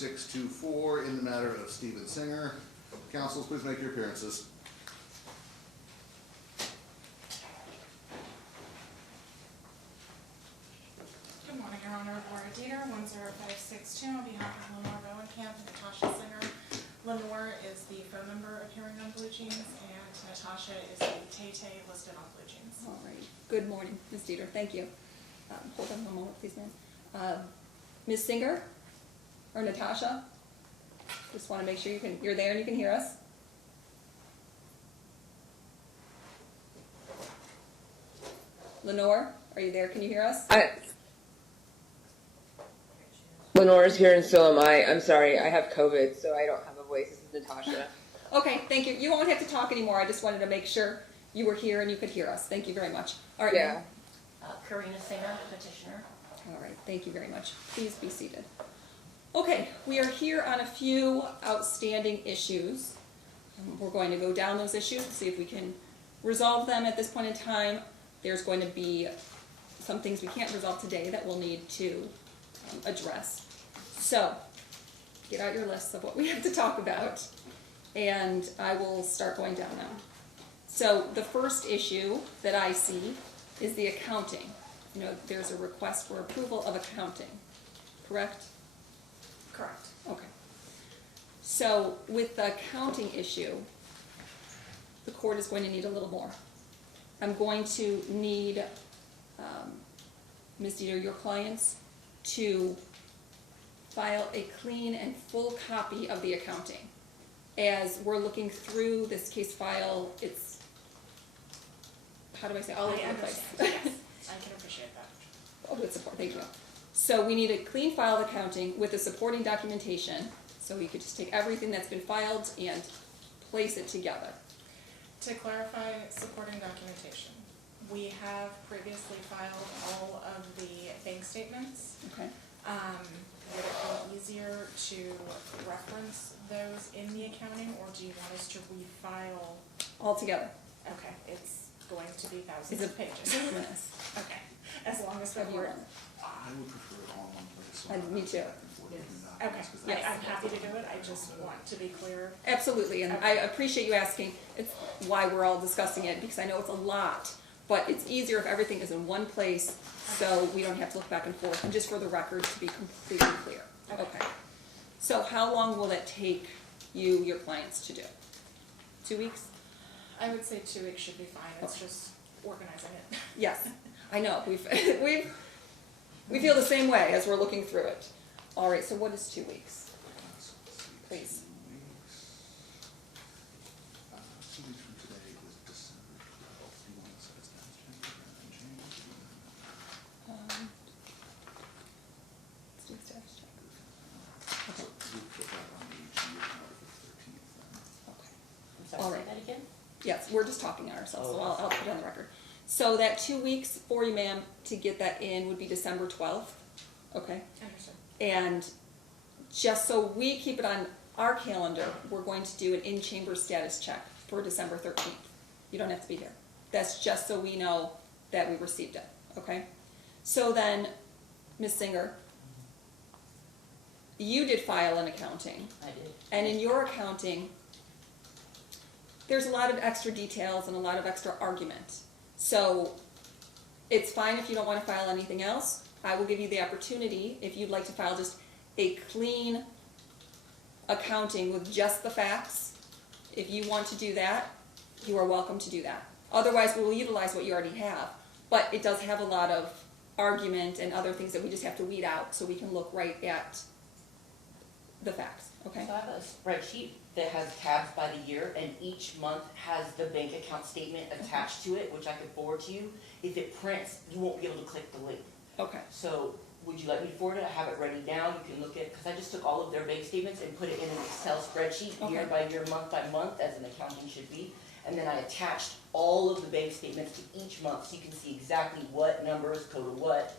624 in the matter of Stephen Singer. Counsel, please make your appearances. Good morning, Your Honor. Laura Deeter, 10562 on behalf of Lenore, Boekankamp, and Natasha Singer. Lenore is the phone number appearing on Blue Jeans, and Natasha is the Tay-Tay listed on Blue Jeans. All right. Good morning, Ms. Deeter. Thank you. Hold on one moment, please, ma'am. Ms. Singer or Natasha? Just want to make sure you're there and you can hear us. Lenore, are you there? Can you hear us? Lenore's here and so am I. I'm sorry, I have COVID, so I don't have a voice. This is Natasha. Okay, thank you. You won't have to talk anymore. I just wanted to make sure you were here and you could hear us. Thank you very much. All right. Yeah. Karina Singer, petitioner. All right, thank you very much. Please be seated. Okay, we are here on a few outstanding issues. We're going to go down those issues and see if we can resolve them at this point in time. There's going to be some things we can't resolve today that we'll need to address. So, get out your lists of what we have to talk about, and I will start going down them. So, the first issue that I see is the accounting. You know, there's a request for approval of accounting, correct? Correct. Okay. So with the accounting issue, the court is going to need a little more. I'm going to need, Ms. Deeter, your clients to file a clean and full copy of the accounting. As we're looking through this case file, it's, how do I say, all over the place. Yes, I can appreciate that. Oh, good support, thank you. So we need a clean file of accounting with the supporting documentation, so we could just take everything that's been filed and place it together. To clarify supporting documentation, we have previously filed all of the bank statements. Okay. Would it be easier to reference those in the accounting, or do you want us to refile? All together. Okay, it's going to be thousands of pages. Voluminous. Okay, as long as the Have you board. run? I would prefer it all in one place. So Me too. Okay, Yes. I'm happy to do it. I just want to be clear. Absolutely, and I appreciate you asking. It's why we're all discussing it, because I know it's a lot, but it's easier if everything is in one place, so we don't have to look back and forth, and just for the record to be completely clear. Okay. So how long will that take you, your clients, to do? 2 weeks? I would say 2 weeks should be fine. It's just organizing it. Yes, I know. We feel the same way as we're looking through it. All right, so what is 2 weeks? Please. 2 weeks from today is December 12th. Do you want to set us down January? Let's do status check. So we'll put that on the agenda for the 13th then. Okay. I'm sorry, All say right. that again? Yes, we're just talking ourselves, so Oh. I'll put it on the record. So that 2 weeks for you, ma'am, to get that in would be December 12th, okay? Understood. And just so we keep it on our calendar, we're going to do an in-chamber status check for December 13th. You don't have to be here. That's just so we know that we received it, okay? So then, Ms. Singer, you did file an accounting. I did. And in your accounting, there's a lot of extra details and a lot of extra argument. So it's fine if you don't want to file anything else. I will give you the opportunity, if you'd like to file just a clean accounting with just the facts. If you want to do that, you are welcome to do that. Otherwise, we will utilize what you already have. But it does have a lot of argument and other things that we just have to weed out so we can look right at the facts, okay? So I have a spreadsheet that has tabs by the year, and each month has the bank account statement attached to it, which I can forward to you. If it prints, you won't be able to click the link. Okay. So would you like me to forward it? I have it ready now. You can look at, because I just took all of their bank statements and put it in an Excel spreadsheet, year by year, month by month, as an accounting should be. And then I attached all of the bank statements to each month, so you can see exactly what numbers go to what.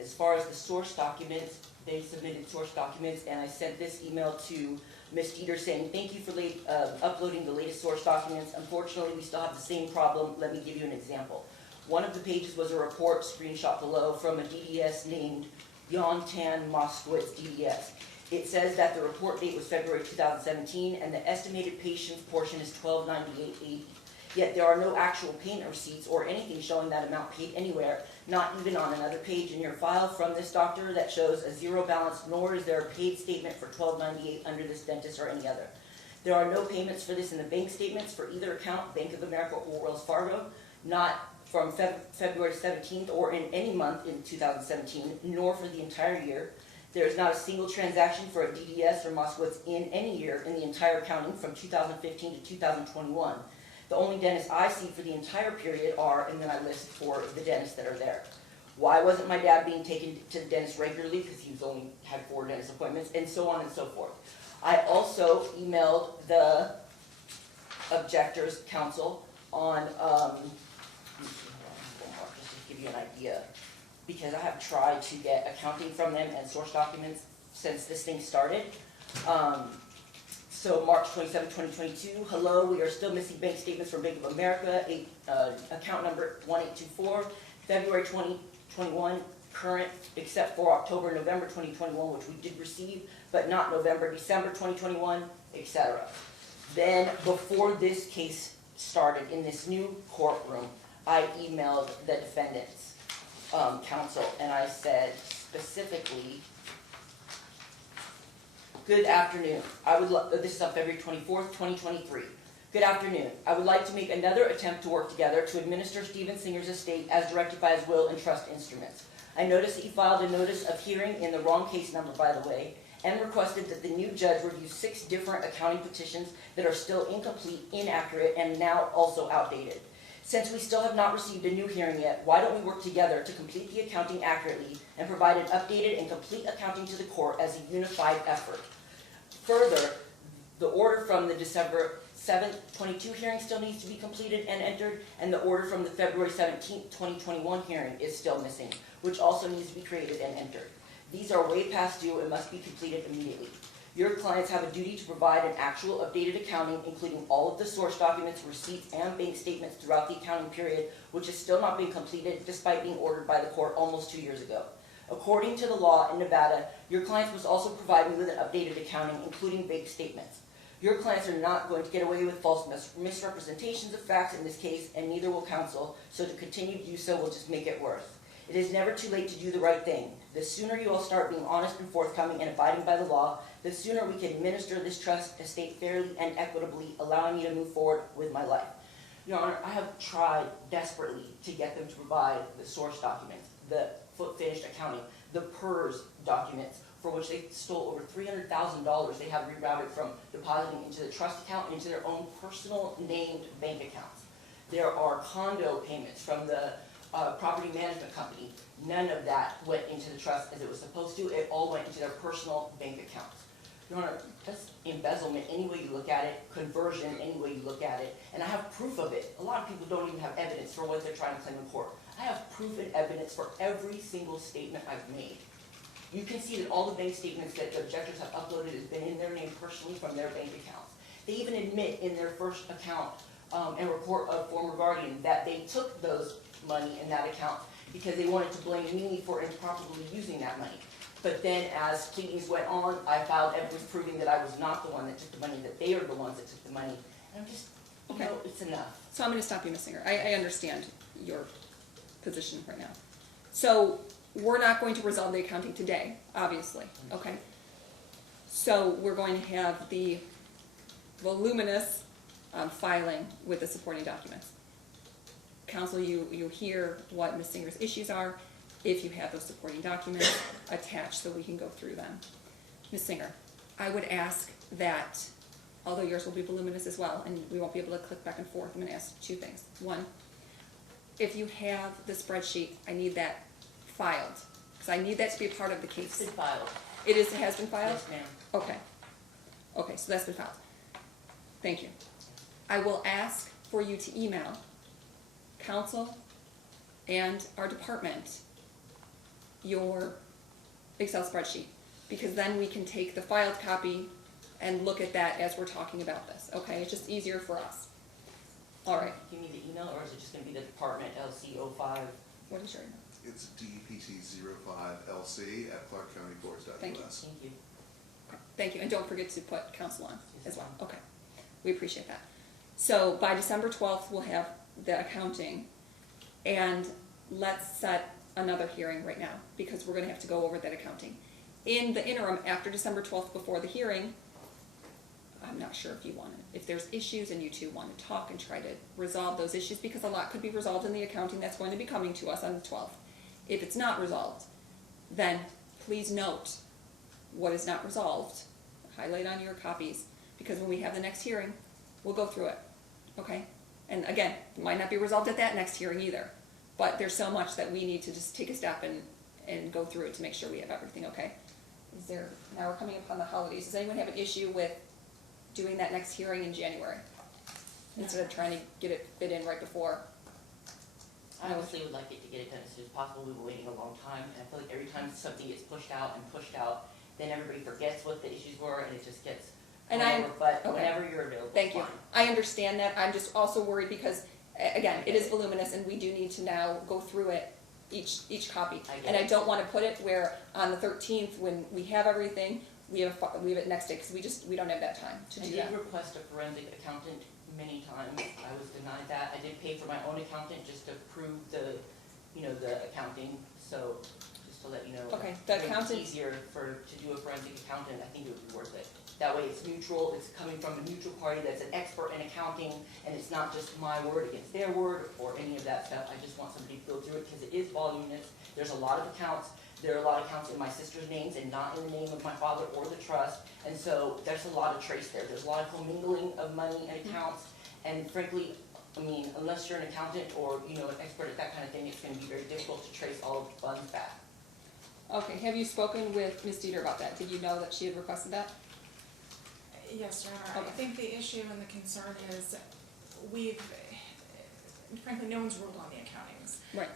As far as the source documents, they submitted source documents, and I sent this email to Ms. Deeter saying, thank you for uploading the latest source documents. Unfortunately, we still have the same problem. Let me give you an example. One of the pages was a report, screenshot below, from a DDS named Yontan Moskowitz DDS. It says that the report date was February 2017, and the estimated patient's portion is $1298.80. Yet there are no actual payment receipts or anything showing that amount paid anywhere, not even on another page in your file from this doctor that shows a zero balance, nor is there a paid statement for $1298 under this dentist or any other. There are no payments for this in the bank statements for either account, Bank of America or Wells Fargo, not from February 17th or in any month in 2017, nor for the entire year. There is not a single transaction for a DDS or Moskowitz in any year in the entire accounting from 2015 to 2021. The only dentists I see for the entire period are, and then I list for the dentists that are there. Why wasn't my dad being taken to the dentist regularly? Because he's only had 4 dentist appointments, and so on and so forth. I also emailed the Objector's counsel on, just to give you an idea, because I have tried to get accounting from them and source documents since this thing started. So March 27, 2022, hello, we are still missing bank statements from Bank of America, account number 1824, February 2021, current, except for October, November 2021, which we did receive, but not November, December 2021, etc. Then, before this case started in this new courtroom, I emailed the defendant's counsel, and I said specifically, good afternoon. This is on February 24th, 2023. Good afternoon. I would like to make another attempt to work together to administer Stephen Singer's estate as directed by his will and trust instruments. I noticed that you filed a notice of hearing in the wrong case number, by the way, and requested that the new judge review 6 different accounting petitions that are still incomplete, inaccurate, and now also outdated. Since we still have not received a new hearing yet, why don't we work together to complete the accounting accurately and provide an updated and complete accounting to the court as a unified effort? Further, the order from the December 7th, 22 hearing still needs to be completed and entered, and the order from the February 17th, 2021 hearing is still missing, which also needs to be created and entered. These are way past due and must be completed immediately. Your clients have a duty to provide an actual updated accounting, including all of the source documents, receipts, and bank statements throughout the accounting period, which has still not been completed despite being ordered by the court almost 2 years ago. According to the law in Nevada, your clients must also provide me with an updated accounting, including bank statements. Your clients are not going to get away with false misrepresentations of facts in this case, and neither will counsel, so to continue to do so will just make it worse. It is never too late to do the right thing. The sooner you all start being honest and forthcoming and abiding by the law, the sooner we can administer this trust estate fairly and equitably, allowing me to move forward with my life. Your Honor, I have tried desperately to get them to provide the source documents, the finished accounting, the PERS documents, for which they stole over $300,000 they have rerouted from depositing into the trust account into their own personal named bank accounts. There are condo payments from the property management company. None of that went into the trust as it was supposed to. It all went into their personal bank accounts. Your Honor, that's embezzlement any way you look at it, conversion any way you look at it, and I have proof of it. A lot of people don't even have evidence for what they're trying to claim in court. I have proof and evidence for every single statement I've made. You can see that all the bank statements that the objectors have uploaded has been in their name personally from their bank accounts. They even admit in their first account and report of former guardian that they took those money in that account because they wanted to blame me for improperly using that money. But then as pleadings went on, I filed evidence proving that I was not the one that took the money, that they are the ones that took the money. And I'm just, you know, it's enough. So I'm going to stop you, Ms. Singer. I understand your position right now. So we're not going to resolve the accounting today, obviously, okay? So we're going to have the voluminous filing with the supporting documents. Counsel, you hear what Ms. Singer's issues are. If you have those supporting documents attached so we can go through them. Ms. Singer, I would ask that, although yours will be voluminous as well, and we won't be able to click back and forth, I'm going to ask 2 things. One, if you have the spreadsheet, I need that filed, because I need that to be a part of the case. It's been filed. It has been filed? Yes, ma'am. Okay. Okay, so that's been filed. Thank you. I will ask for you to email counsel and our department your Excel spreadsheet, because then we can take the filed copy and look at that as we're talking about this, okay? It's just easier for us. All right. Give me the email, or is it just going to be the department LC05? What is your email? It's dpt05lc@clarkcountycourts.us. Thank you. Thank you. Okay, thank you, and don't forget to put counsel on as well. Okay, we appreciate that. So by December 12th, we'll have the accounting, and let's set another hearing right now, because we're gonna have to go over that accounting. In the interim, after December 12th, before the hearing, I'm not sure if you want to, if there's issues and you two want to talk and try to resolve those issues, because a lot could be resolved in the accounting that's going to be coming to us on the 12th. If it's not resolved, then please note what is not resolved, highlight on your copies, because when we have the next hearing, we'll go through it, okay? And again, it might not be resolved at that next hearing either, but there's so much that we need to just take a step and go through it to make sure we have everything, okay? Now we're coming upon the holidays, does anyone have an issue with doing that next hearing in January? Instead of trying to get it fit in right before? I honestly would like it to get it done as soon as possible. We've been waiting a long time, and I feel like every time something gets pushed out, then everybody forgets what the issues were, and it just gets And over. But okay. whenever you're available, Thank you. fine. I understand that. I'm just also worried because, again, it is voluminous and we do need to now go through it, each copy. And I don't want to put it where on the 13th, when we have everything, we have it next day, because we don't have that time to do that. I did request a forensic accountant many times. I was denied that. I did pay for my own accountant just to prove the accounting. So just to let you know, Okay, the it's accountant. easier to do a forensic accountant. I think it would be worth it. That way it's neutral. It's coming from a neutral party that's an expert in accounting, and it's not just my word against their word or any of that stuff. I just want somebody to go through it because it is voluminous. There's a lot of accounts. There are a lot of accounts in my sister's names and not in the name of my father or the trust. And so there's a lot of trace there. There's a lot of commingling of money and accounts. And frankly, I mean, unless you're an accountant or, an expert at that kind of thing, it's going to be very difficult to trace all of the funds back. Okay, have you spoken with Ms. Deeter about that? Did you know that she had requested that? Yes, Your Honor. I Okay. think the issue and the concern is frankly, no one's ruled on the accountings. Right.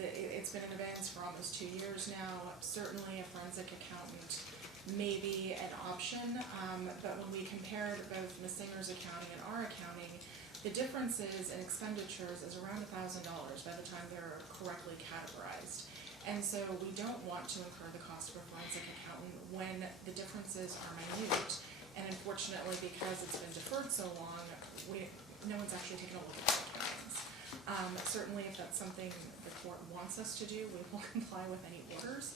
It's been in abeyance for almost 2 years now. Certainly a forensic accountant may be an option, but when we compared both Ms. Singer's accounting and our accounting, the differences in expenditures is around $1,000 by the time they're correctly categorized. And so we don't want to incur the cost of a forensic accountant when the differences are minute. And unfortunately, because it's been deferred so long, no one's actually taken a look at the accountings. Certainly, if that's something the court wants us to do, we will comply with any orders.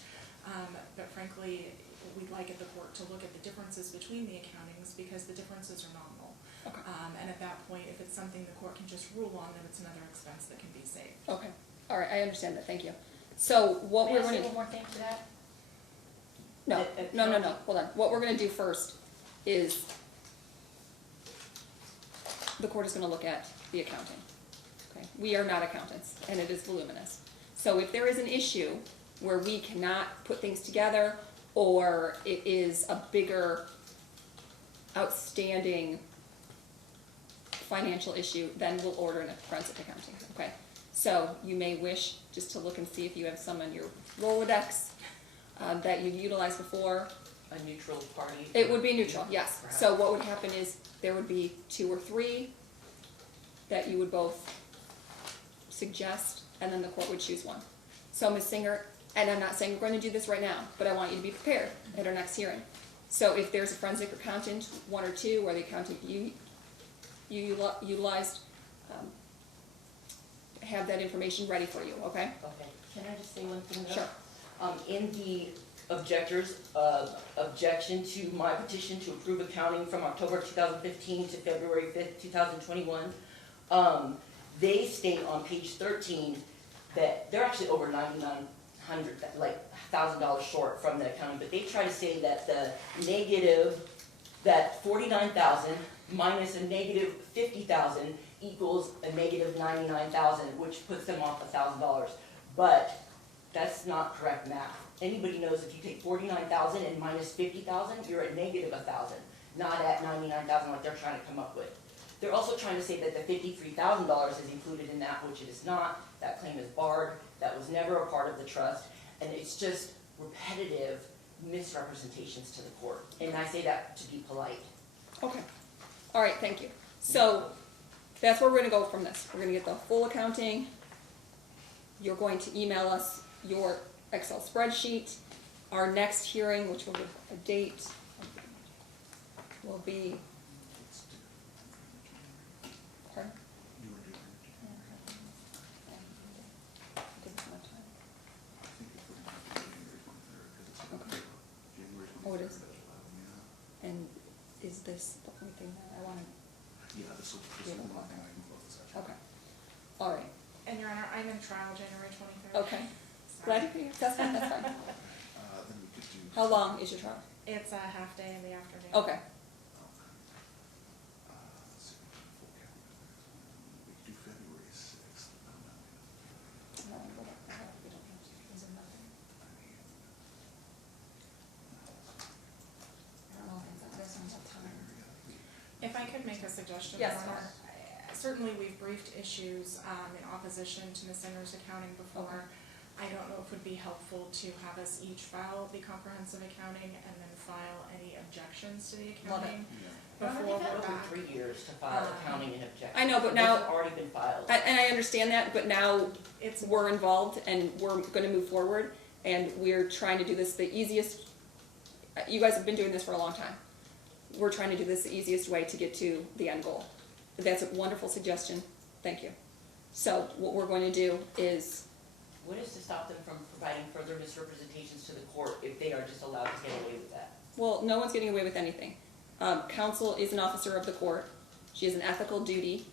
But frankly, we'd like the court to look at the differences between the accountings because the differences are nominal. Okay. And at that point, if it's something the court can just rule on, then it's another expense that can be saved. Okay, all right, I understand that, thank you. So what we're May I going say to, one more thing to that? no, hold on. What we're going to do first is the court is going to look at the accounting. Okay, we are not accountants, and it is voluminous. So if there is an issue where we cannot put things together, or it is a bigger, outstanding financial issue, then we'll order a forensic accounting, okay? So you may wish just to look and see if you have some on your Rolodex that you've utilized before. A neutral party? It would be neutral, yes. Perhaps. So what would happen is there would be 2 or 3 that you would both suggest, and then the court would choose one. So Ms. Singer, and I'm not saying we're going to do this right now, but I want you to be prepared at our next hearing. So if there's a forensic accountant, 1 or 2, or the accountant you utilized, have that information ready for you, okay? Okay. Can I just say one thing though? Sure. In the objector's objection to my petition to approve accounting from October 2015 to February 5th, 2021, they state on page 13 that they're actually over $9,900, like $1,000 short from the accounting, but they try to say that the negative, that $49,000 minus a negative $50,000 equals a negative $99,000, which puts them off $1,000. But that's not correct math. Anybody knows if you take $49,000 and minus $50,000, you're at negative $1,000, not at $99,000 like they're trying to come up with. They're also trying to say that the $53,000 is included in that, which it is not. That claim is barred. That was never a part of the trust. And it's just repetitive misrepresentations to the court. And I say that to be polite. Okay. All right, thank you. So that's where we're going to go from this. We're going to get the full accounting, You're going to email us your Excel spreadsheet. Our next hearing, which will be a date, will be, It's due. pardon? You were doing it. Give us more time. I think if we're going to do January 23rd, because it's Okay. January 23rd. Oh, it is? Yeah. And is this the only thing that I want to, Yeah, this is the one thing I can focus on. okay. All right, And Your Honor, I'm in trial January 23rd. okay. Glad to hear you. That's fine, that's fine. Then we could do. How long is your trial? It's a half day in the afternoon. Okay, Let's see, full calendar. We could do February 6th. I don't know. we don't have to, is there nothing? I mean, I don't know if it's, this one's up time. If I could make a suggestion, Yes, Your Honor. Certainly, we've briefed issues in opposition to Ms. Singer's accounting before. I don't know if it would be helpful to have us each file the comprehensive accounting and then file any objections to the Love it. accounting But before they've had we're over back. 3 years to file accounting and objections. I know, but This now- has already been filed. And I understand that, but now It's we're involved and we're gonna move forward, and we're trying to do this the easiest, you guys have been doing this for a long time. We're trying to do this the easiest way to get to the end goal. That's a wonderful suggestion, thank you. So what we're going to do is, What is to stop them from providing further misrepresentations to the court if they are just allowed to get away with that? well, no one's getting away with anything. Counsel is an officer of the court, she has an ethical duty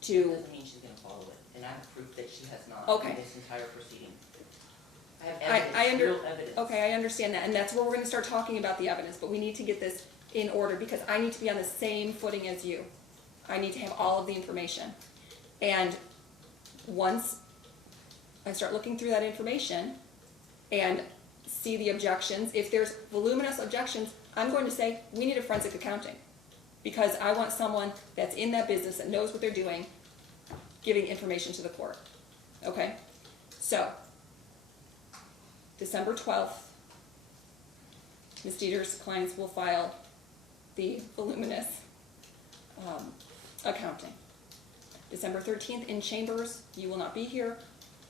to, Doesn't mean she's gonna follow it, and I have proof that she has not Okay. in this entire proceeding. I have I evidence, real evidence. okay, I understand that, and that's where we're gonna start talking about the evidence, but we need to get this in order, because I need to be on the same footing as you. I need to have all of the information. And once I start looking through that information and see the objections, if there's voluminous objections, I'm going to say, we need a forensic accounting. Because I want someone that's in that business, that knows what they're doing, giving information to the court. Okay? So, December 12th, Ms. Deeter's clients will file the voluminous accounting. December 13th in chambers, you will not be here.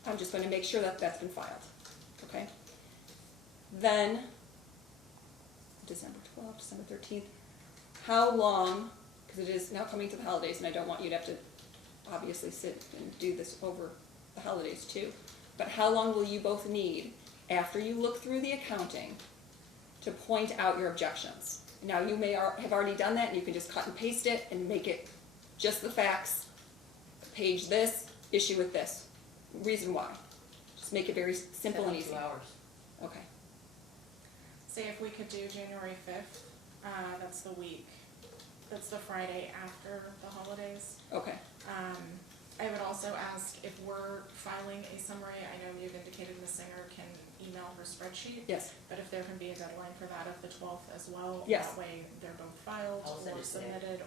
I'm just going to make sure that that's been filed. Okay? Then, December 12th, December 13th, how long, because it is now coming to the holidays, and I don't want you to have to obviously sit and do this over the holidays too, but how long will you both need after you look through the accounting to point out your objections? Now, you may have already done that, and you can just cut and paste it and make it just the facts, page this, issue with this. Reason why. Just make it very simple and easy. 72 hours. Okay. Say if we could do January 5th, that's the week, that's the Friday after the holidays. Okay. I would also ask if we're filing a summary, I know you've indicated Ms. Singer can email her spreadsheet. Yes. But if there can be a deadline for that of the 12th as well. Yes. That way they're both filed I'll send or it today. submitted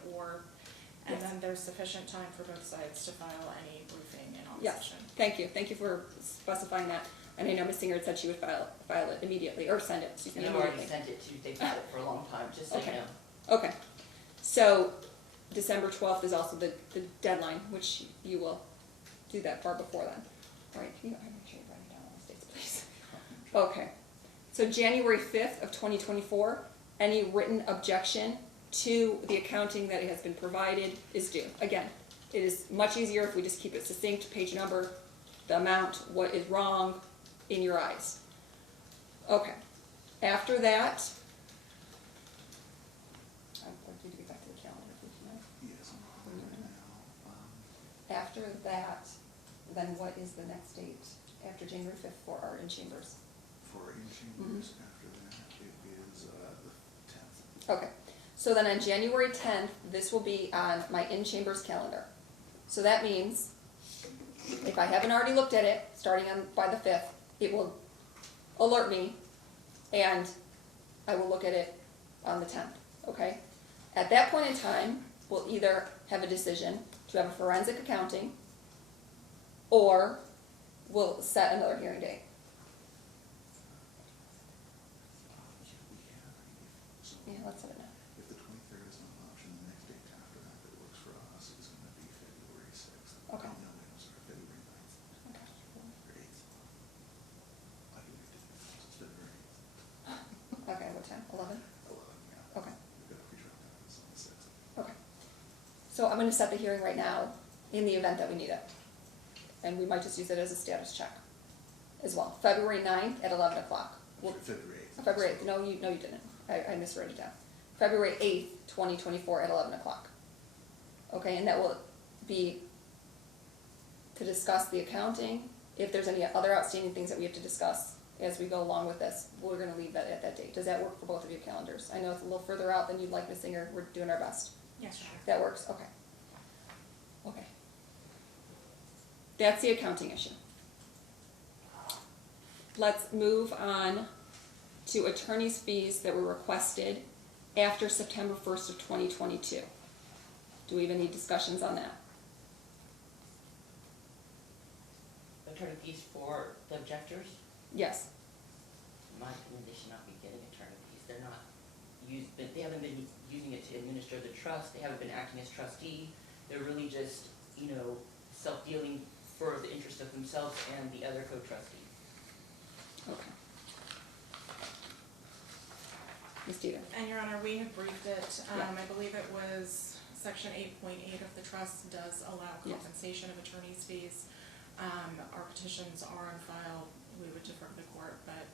and Yes. then there's sufficient time for both sides to file any briefing in Yes. opposition. Thank you. Thank you for specifying that. And I know Ms. Singer had said she would file it immediately, or send it, excuse me, You've already immediately. sent it to, they've had it for a long time, just so you Okay. know. Okay. So, December 12th is also the deadline, which you will do that far before then. All right, can you, make sure you write it down on the dates, please. Okay. So January 5th of 2024, any written objection to the accounting that has been provided is due. Again, it is much easier if we just keep it succinct, page number, the amount, what is wrong in your eyes. Okay. After that, I'm going to get back to the calendar, please, tonight. Yes, I'm on it right now. After that, then what is the next date after January 5th for our in-chambers? For in-chambers, after that, it is the 10th. Okay, so then on January 10th, this will be on my in-chambers calendar. So that means, if I haven't already looked at it, starting on by the 5th, it will alert me, and I will look at it on the 10th, okay? At that point in time, we'll either have a decision to have a forensic accounting, or we'll set another hearing date. Yeah, let's set it now. If the 23rd is not an option, the next date after that that works for us is going to be February 6th. Okay. No, wait, I'm sorry, February 9th. Okay. Or So I'm gonna set the hearing right now in the event that we need it. And we might just use it as a status check as well. February 9th at 11 o'clock. February 8th. February 8th, no, you didn't. I miswrote it down. February 8th, 2024 at 11 o'clock. Okay, and that will be to discuss the accounting. If there's any other outstanding things that we have to discuss as we go along with this, we're gonna leave that at that date. Does that work for both of your calendars? I know it's a little further out than you'd like, Ms. Singer. We're doing our best. Yes, Your Honor. That works, okay. Okay. That's the accounting issue. Let's move on to attorney's fees that were requested after September 1st of 2022. Do we have any discussions on that? Attorney fees for the objectors? Yes. In my opinion, they should not be getting attorney fees. They're not they haven't been using it to administer the trust. They haven't been acting as trustee. They're really just, self-dealing for the interest of themselves and the other co-trustee. Okay. Ms. Deeter? And Your Honor, we have briefed it. Yeah. I believe it was section 8.8 of the trust does allow Yes. compensation of attorney's fees. Our petitions are on file. We would defer to the court, but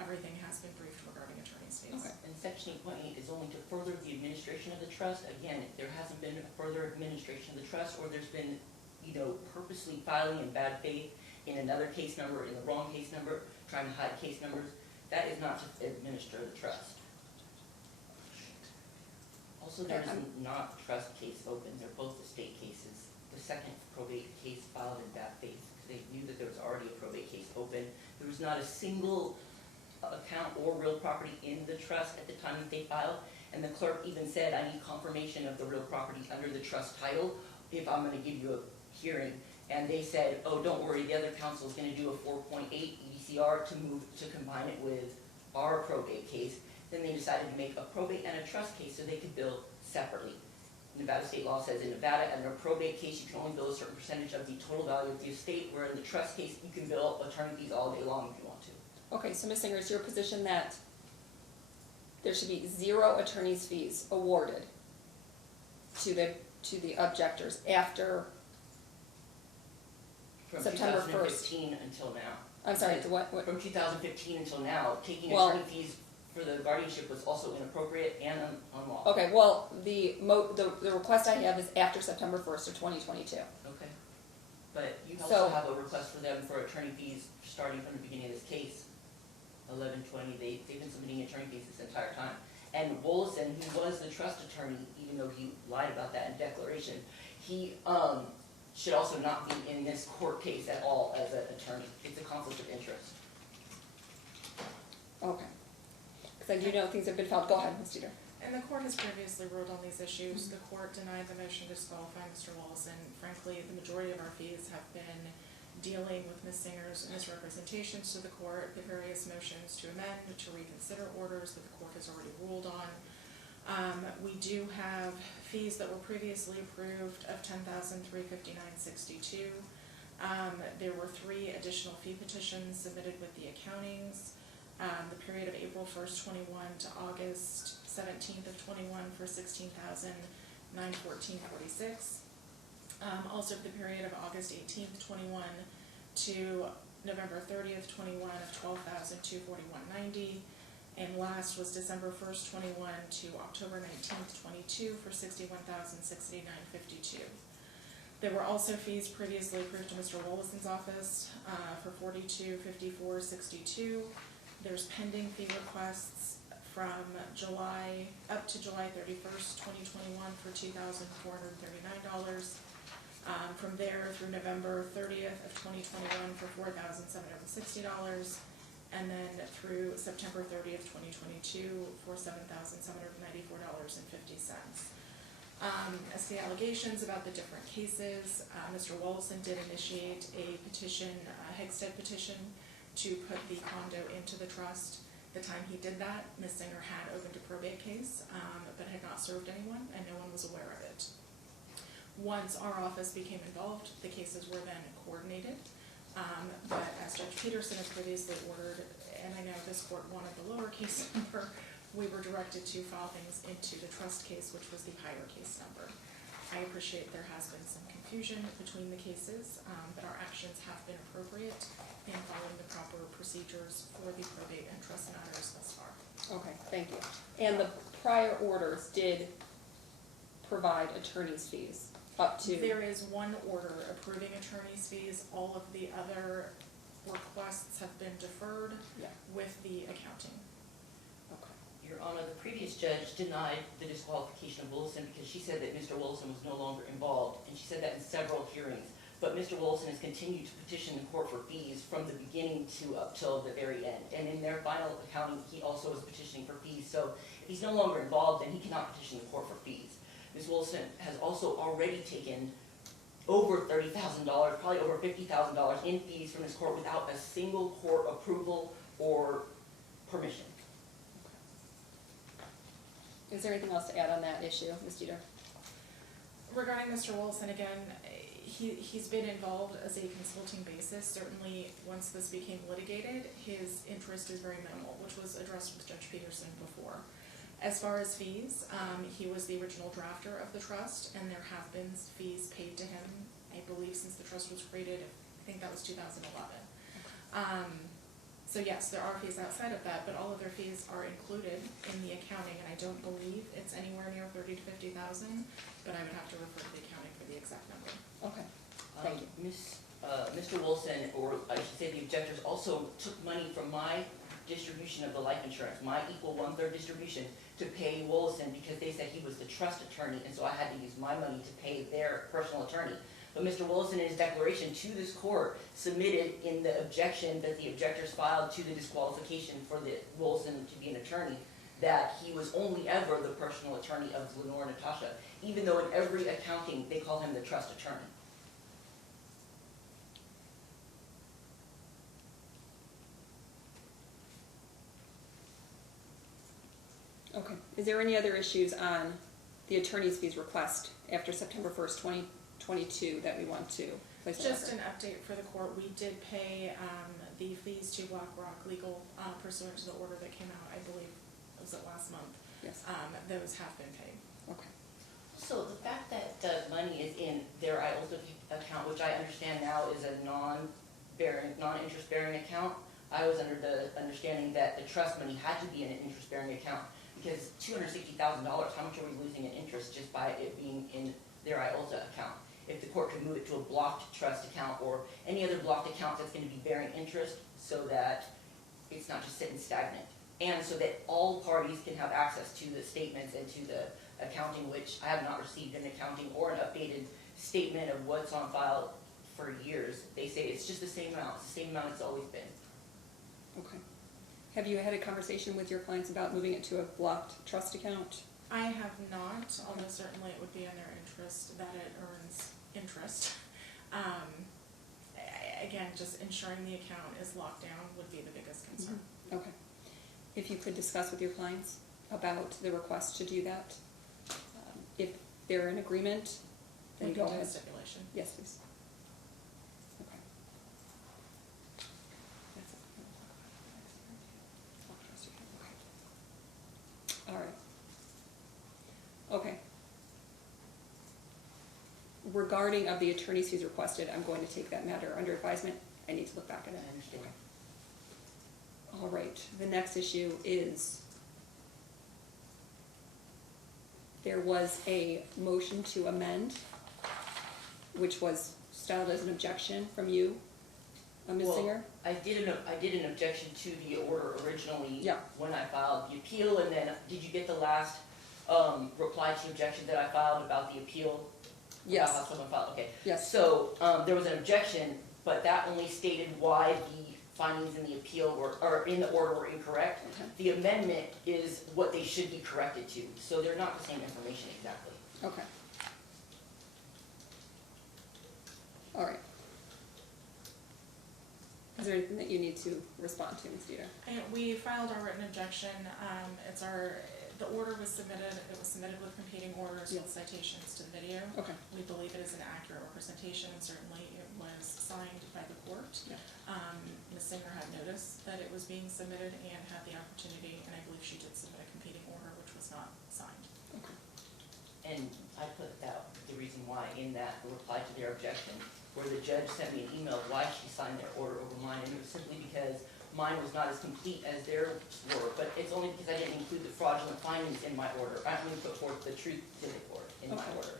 everything has been briefed regarding attorney's fees. Okay. And section 8.8 is only to further the administration of the trust. Again, if there hasn't been a further administration of the trust, or there's been, purposely filing in bad faith in another case number, in the wrong case number, trying to hide case numbers, that is not to administer the trust. Also, there is not a trust case open. They're both estate cases. The second probate case filed in bad faith, because they knew that there was already a probate case open. There was not a single account or real property in the trust at the time that they filed, and the clerk even said, I need confirmation of the real property under the trust title if I'm gonna give you a hearing. And they said, oh, don't worry, the other counsel is gonna do a 4.8 EDCR to combine it with our probate case. Then they decided to make a probate and a trust case so they could bill separately. Nevada state law says in Nevada, under a probate case, you can only bill a certain percentage of the total value of the estate, where in the trust case, you can bill attorney fees all day long if you want to. Okay, so Ms. Singer, is your position that there should be 0 attorney's fees awarded to the objectors after From September 1st? 2015 until now. I'm sorry, to what? From 2015 until now, taking Well- attorney fees for the guardianship was also inappropriate and unlawful. Okay, well, the request I have is after September 1st of 2022. Okay. But you So- also have a request for them for attorney fees starting from the beginning of this case. 11/20, they've been submitting attorney fees this entire time. And Wollaston, who was the trust attorney, even though he lied about that in declaration, he should also not be in this court case at all as an attorney. It's a conflict of interest. Okay. Because I do know things have been filed. Go ahead, Ms. Deeter. And the court has previously ruled on these issues. The court denied the motion to disqualify Mr. Wallace, and frankly, the majority of our fees have been dealing with Ms. Singer's misrepresentations to the court, the various motions to amend, to reconsider orders that the court has already ruled on. We do have fees that were previously approved of $10,359.62. There were 3 additional fee petitions submitted with the accountings. The period of April 1st, 21 to August 17th of 21 for $16,914.46. Also the period of August 18th, 21 to November 30th, 21 of $12,241.90. And last was December 1st, 21 to October 19th, 22 for $61,069.52. There were also fees previously approved to Mr. Wollaston's office for $42,54.62. There's pending fee requests from July up to July 31st, 2021 for $2,439. From there through November 30th of 2021 for $4,760. And then through September 30th, 2022 for $7,794.50. As the allegations about the different cases, Mr. Wollaston did initiate a petition, a Hegstead petition, to put the condo into the trust. The time he did that, Ms. Singer had opened a probate case, but had not served anyone, and no one was aware of it. Once our office became involved, the cases were then coordinated. But as Judge Peterson has previously ordered, and I know this court wanted the lower case number, we were directed to file things into the trust case, which was the higher case number. I appreciate there has been some confusion between the cases, but our actions have been appropriate in following the proper procedures for the probate and trust matters thus far. Okay, thank you. And the prior orders did provide attorney's fees up to? There is one order approving attorney's fees. All of the other requests have been deferred Yeah. with the accounting. Okay. Your Honor, the previous judge denied the disqualification of Wilson because she said that Mr. Wilson was no longer involved, and she said that in several hearings. But Mr. Wilson has continued to petition the court for fees from the beginning to up till the very end. And in their final accounting, he also was petitioning for fees. So if he's no longer involved, then he cannot petition the court for fees. Ms. Wilson has also already taken over $30,000, probably over $50,000 in fees from this court without a single court approval or permission. Is there anything else to add on that issue, Ms. Deeter? Regarding Mr. Wilson, again, he's been involved as a consulting basis. Certainly, once this became litigated, his interest is very minimal, which was addressed with Judge Peterson before. As far as fees, he was the original drafter of the trust, and there have been fees paid to him, I believe, since the trust was created. I think that was 2011. So yes, there are fees outside of that, but all of their fees are included in the accounting, and I don't believe it's anywhere near $30,000 to $50,000, but I would have to refer to the accounting for the exact number. Okay, thank you. Mr. Wilson, or I should say the objectors, also took money from my distribution of the life insurance, my equal 1/3 distribution, to pay Wilson because they said he was the trust attorney, and so I had to use my money to pay their personal attorney. But Mr. Wilson, in his declaration to this court, submitted in the objection that the objectors filed to the disqualification for the Wilson to be an attorney, that he was only ever the personal attorney of Lenore and Natasha, even though in every accounting they call him the trust attorney. Okay, is there any other issues on the attorney's fees request after September 1st, 2022 that we want to place on Just record? an update for the court, we did pay the fees to BlackRock Legal pursuant to the order that came out, I believe, was it last month? Yes, Those have been paid. okay. So the fact that the money is in their IOLTA account, which I understand now is a non-interest-bearing account, I was under the understanding that the trust money had to be in an interest-bearing account, because $260,000, how much are we losing in interest just by it being in their IOLTA account? If the court could move it to a blocked trust account or any other blocked account that's going to be bearing interest so that it's not just sitting stagnant. And so that all parties can have access to the statements and to the accounting, which I have not received an accounting or an updated statement of what's on file for years. They say it's just the same amount. It's the same amount it's always been. Okay. Have you had a conversation with your clients about moving it to a blocked trust account? I have not, although certainly it would be in their interest that it earns interest. Again, just ensuring the account is locked down would be the biggest concern. Okay. If you could discuss with your clients about the request to do that, if they're in agreement, then Would go be to the ahead. stipulation. Yes, please. Okay. That's it. Okay. All right. Okay. Regarding of the attorney's fees requested, I'm going to take that matter under advisement. I need to look back at it. I understand. All right, the next issue is there was a motion to amend, which was styled as an objection from you, Ms. Well, Singer. I did an objection to the order originally Yeah. when I filed the appeal, and then did you get the last reply to objection that I filed about the appeal? Yes. About how someone filed, okay. Yes. So there was an objection, but that only stated why the findings in the appeal or in the order were incorrect. Okay. The amendment is what they should be corrected to, so they're not the same information exactly. Okay. All right. Is there anything that you need to respond to, Ms. Deeter? And we filed our written objection. The order was submitted, it was submitted with competing orders Yeah. with citations to the video. Okay. We believe it is an accurate representation, and certainly it was signed by the court. Yeah. Ms. Singer had noticed that it was being submitted and had the opportunity, and I believe she did submit a competing order, which was not signed. Okay. And I put that, the reason why in that reply to their objection, where the judge sent me an email why she signed their order over mine, and it was simply because mine was not as complete as theirs were, but it's only because I didn't include the fraudulent findings in my order. I only put forth the truth to the court in my Okay. order.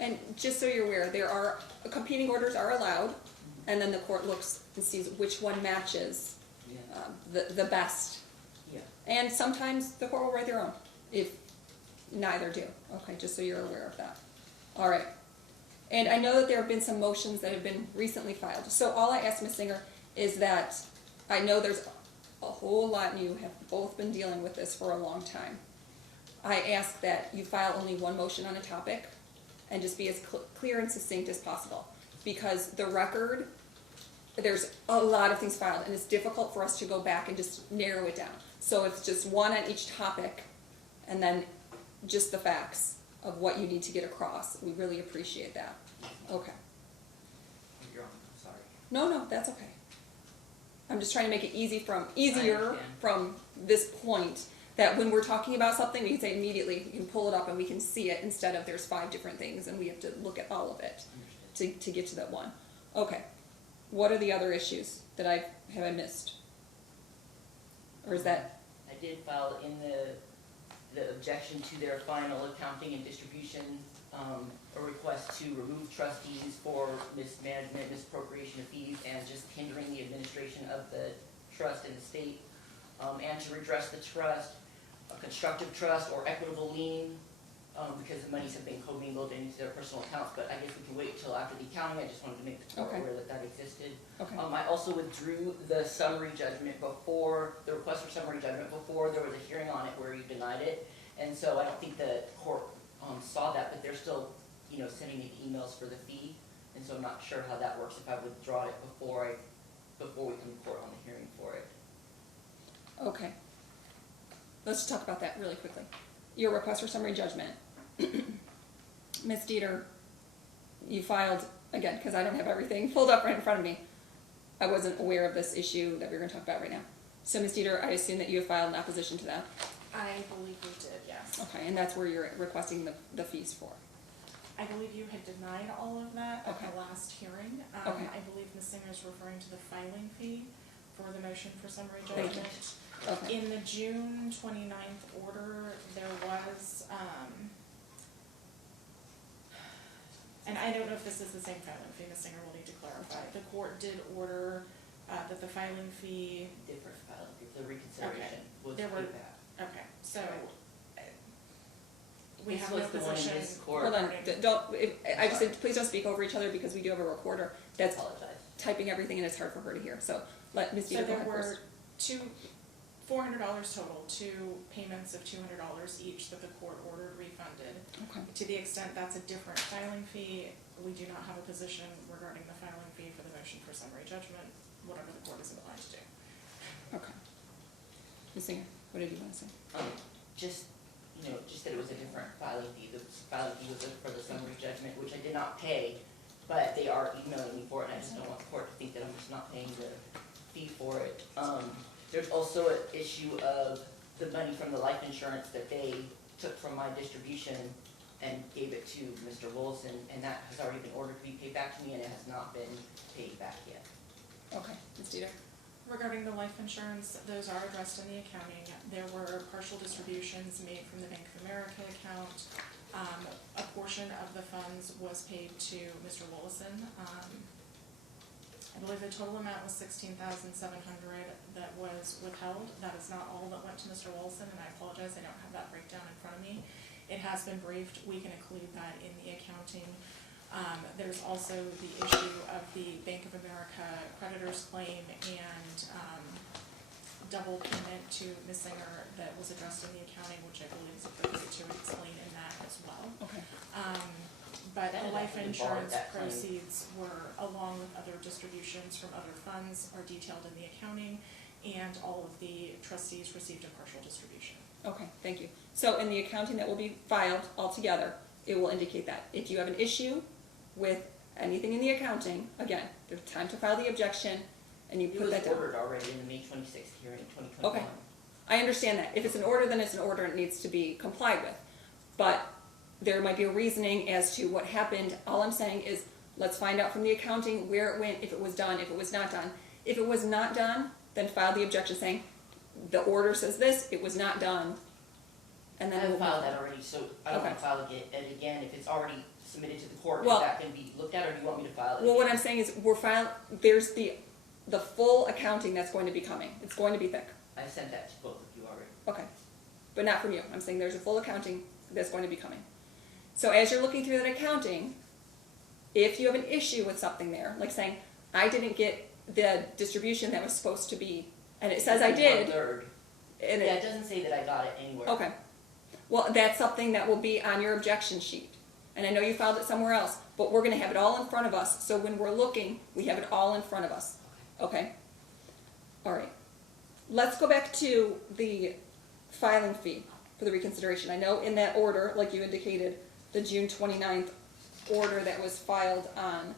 And just so you're aware, there are, competing orders are allowed, and then the court looks and sees which one matches Yeah. the best. Yeah. And sometimes the court will write their own, if neither do. Okay, just so you're aware of that. All right. And I know that there have been some motions that have been recently filed. So all I ask Ms. Singer is that, I know there's a whole lot, and you have both been dealing with this for a long time. I ask that you file only one motion on a topic, and just be as clear and succinct as possible. Because the record, there's a lot of things filed, and it's difficult for us to go back and just narrow it down. So it's just one on each topic, and then just the facts of what you need to get across. We really appreciate that. Okay. You're on, I'm sorry. No, that's okay. I'm just trying to make it easier understand. from this point, that when we're talking about something, we can say immediately, we can pull it up and we can see it, instead of there's 5 different things and we have to look at all of it to get to that one. Okay. What are the other issues that have I missed? Or is that, I did file in the objection to their final accounting and distribution, a request to remove trustees for mismanagement, misappropriation of fees, and just hindering the administration of the trust and estate, and to redress the trust, a constructive trust or equitable lien, because the monies have been commingled into their personal accounts, but I guess we can wait till after the accounting. I just wanted to make the court Okay. aware that that existed. okay, I also withdrew the summary judgment before, the request for summary judgment before there was a hearing on it where you denied it. And so I don't think the court saw that, but they're still, sending me emails for the fee. And so I'm not sure how that works if I withdraw it before we come to court on the hearing for it. okay. Let's talk about that really quickly. Your request for summary judgment. Ms. Deeter, you filed, again, because I don't have everything pulled up right in front of me. I wasn't aware of this issue that we're going to talk about right now. So Ms. Deeter, I assume that you have filed an opposition to that. I believe we did, yes. Okay, and that's where you're requesting the fees for. I believe you had denied all of that at Okay. the last hearing. Okay. I believe Ms. Singer is referring to the filing fee for the motion for summary Thank you. judgment. Okay, In the June 29th order, there was, and I don't know if this is the same filing fee, Ms. Singer will need to clarify. The court did order that the filing fee, Different filing fee, the reconsideration was There were- paid back. okay, so we This have was no the one in position. this court. hold on, regarding- I just said, please don't speak over each other, because we do have a recorder I that's apologize. typing everything and it's hard for her to hear. So let Ms. So Deeter go there ahead were first. $400 total, 2 payments of $200 each that the court ordered refunded. Okay, To the extent that's a different filing fee, we do not have a position regarding the filing fee for the motion for summary judgment, whatever the court is inclined to do. okay. Ms. Singer, what did you want to say? Just that it was a different filing fee. The filing fee was for the summary judgment, which I did not pay, but they are emailing me for it, and I just don't want the court to think that I'm just not paying the fee for it. There's also an issue of the money from the life insurance that they took from my distribution and gave it to Mr. Wilson, and that has already been ordered to be paid back to me, and it has not been paid back yet. Okay, Ms. Deeter. Regarding the life insurance, those are addressed in the accounting. There were partial distributions made from the Bank of America account. A portion of the funds was paid to Mr. Willison. I believe the total amount was $16,700 that was withheld. That is not all that went to Mr. Willison, and I apologize, I don't have that breakdown in front of me. It has been briefed, we can include that in the accounting. There's also the issue of the Bank of America creditors claim and double payment to Ms. Singer that was addressed in the accounting, which I believe is appropriate to explain in that as well. Okay, But That the is life actually insurance that claim. proceeds were, along with other distributions from other funds, are detailed in the accounting, and all of the trustees received a partial distribution. okay, thank you. So in the accounting that will be filed altogether, it will indicate that. If you have an issue with anything in the accounting, again, there's time to file the objection, and you It put was that down. ordered already in the May 26th hearing, 2021. Okay. I understand that. If it's an order, then it's an order and it needs to be complied with. But there might be a reasoning as to what happened. All I'm saying is, let's find out from the accounting where it went, if it was done, if it was not done. If it was not done, then file the objection saying, the order says this, it was not done. And I then have we'll filed that already, so I don't Okay. want to file it again, if it's already submitted to the court, Well- is that can be looked at, or do you want me to file it Well, what again? I'm saying is, there's the full accounting that's going to be coming. It's going to be thick. I sent that to both of you already. Okay. But not from you. I'm saying there's a full accounting that's going to be coming. So as you're looking through that accounting, if you have an issue with something there, like saying, I didn't get the distribution that was supposed to be, and it says I did, 1/3. and Yeah, it, it doesn't say that I got it anywhere. okay. Well, that's something that will be on your objection sheet. And I know you filed it somewhere else, but we're gonna have it all in front of us, so when we're looking, we have it all in front of us. Okay? All right. Let's go back to the filing fee for the reconsideration. I know in that order, like you indicated, the June 29th order that was filed on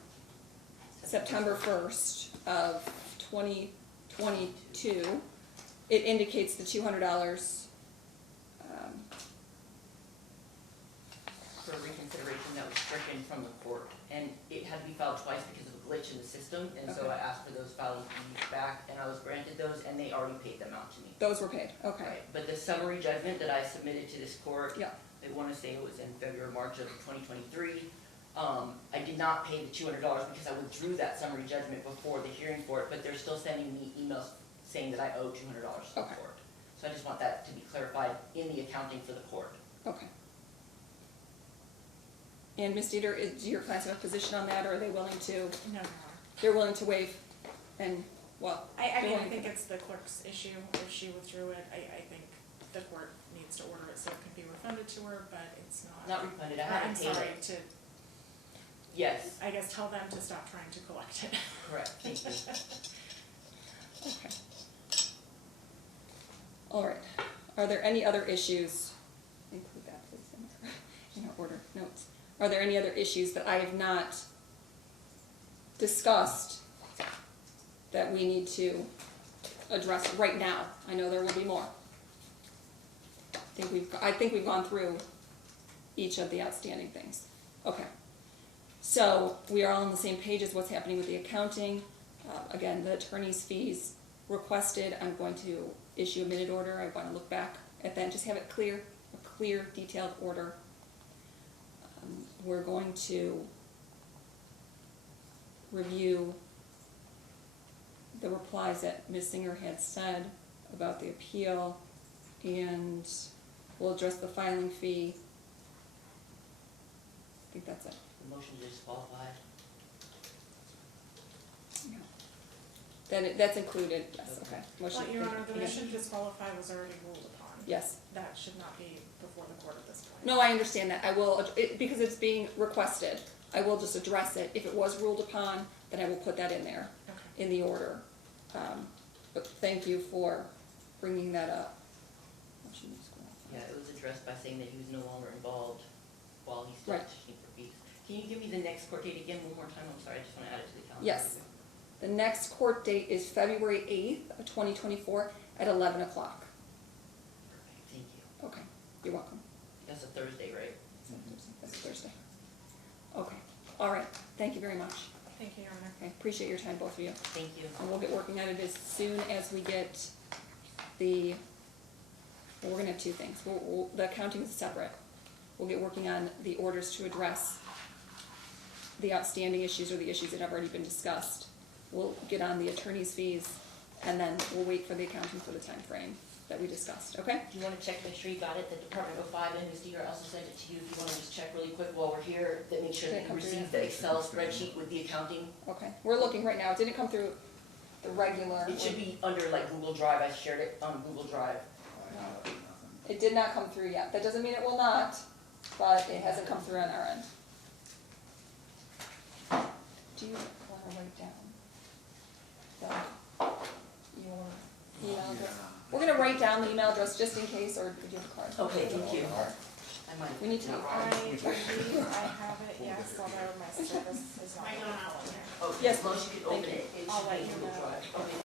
September 1st of 2022, it indicates the $200 For reconsideration that was stricken from the court, and it had to be filed twice because of a glitch in the system, and so Okay. I asked for those filing fees back, and I was granted those, and they already paid them out to me. those were paid. Okay. Right, but the summary judgment that I submitted to this court, Yeah. I wanna say it was in February, March of 2023. I did not pay the $200 because I withdrew that summary judgment before the hearing for it, but they're still sending me emails saying that I owe $200 to the Okay. court. So I just want that to be clarified in the accounting for the court. Okay. And Ms. Deeter, do your clients have a position on that, or are they willing to, No, they're willing to waive and, well, I mean, Go I on. think it's the clerk's issue, if she withdrew it, I think the court needs to order it so it can be refunded to her, but it's not. Not refunded, I Or, haven't I'm paid sorry, it. to, Yes, I guess tell them to stop trying to collect it. correct, thank you. okay. All right. Are there any other issues? Include that, please, in our order notes. Are there any other issues that I have not discussed that we need to address right now? I know there will be more. I think we've gone through each of the outstanding things. Okay. So we are all on the same page as what's happening with the accounting. Again, the attorney's fees requested, I'm going to issue a minute order. I want to look back at that and just have it clear, a clear, detailed order. We're going to review the replies that Ms. Singer had said about the appeal, and we'll address the filing fee. I think that's it. The motion to disqualify. Yeah. Then that's included, yes, okay. Motion- But, Your Honor, the yeah. motion to disqualify was already ruled upon. Yes. That should not be before the court at this point. No, I understand that. I will, because it's being requested, I will just address it. If it was ruled upon, then I will put that in there, Okay. in the order. But thank you for bringing that up. Motion to disqualify. Yeah, it was addressed by saying that he was no longer involved while he's still Right. petitioning for fees. Can you give me the next court date again one more time? I'm sorry, I just want to add it to the calendar. Yes. The next court date is February 8th of 2024 at 11 o'clock. Perfect, thank you. Okay, you're welcome. That's a Thursday, right? That's Thursday. Okay, all right. Thank you very much. Thank you, Your Honor. I appreciate your time, both of you. Thank you. And we'll get working on it as soon as we get the, well, we're gonna have two things. The accounting is separate. We'll get working on the orders to address the outstanding issues or the issues that have already been discussed. We'll get on the attorney's fees, and then we'll wait for the accounting for the time frame that we discussed, okay? Do you want to check, make sure you got it? The Department of 05 and Ms. Deeter also sent it to you. If you want to just check really quick while we're here, that make sure Did it that you come through received yet? the Excel spreadsheet with the accounting. Okay, we're looking right now. It didn't come through the regular. It should be under like Google Drive. I shared it on Google Drive. I have nothing. It did not come through yet. That doesn't mean it will not, but it hasn't come through on our end. Do you want to write down your email address? We're gonna write down the email address just in case, or do you have a card? Okay, thank you. I might. We need to. I believe I have it, yes, although my service is not. Oh, Yes. As long as you can open Thank you. it, it I'll should let be in you Google know. Drive. Okay.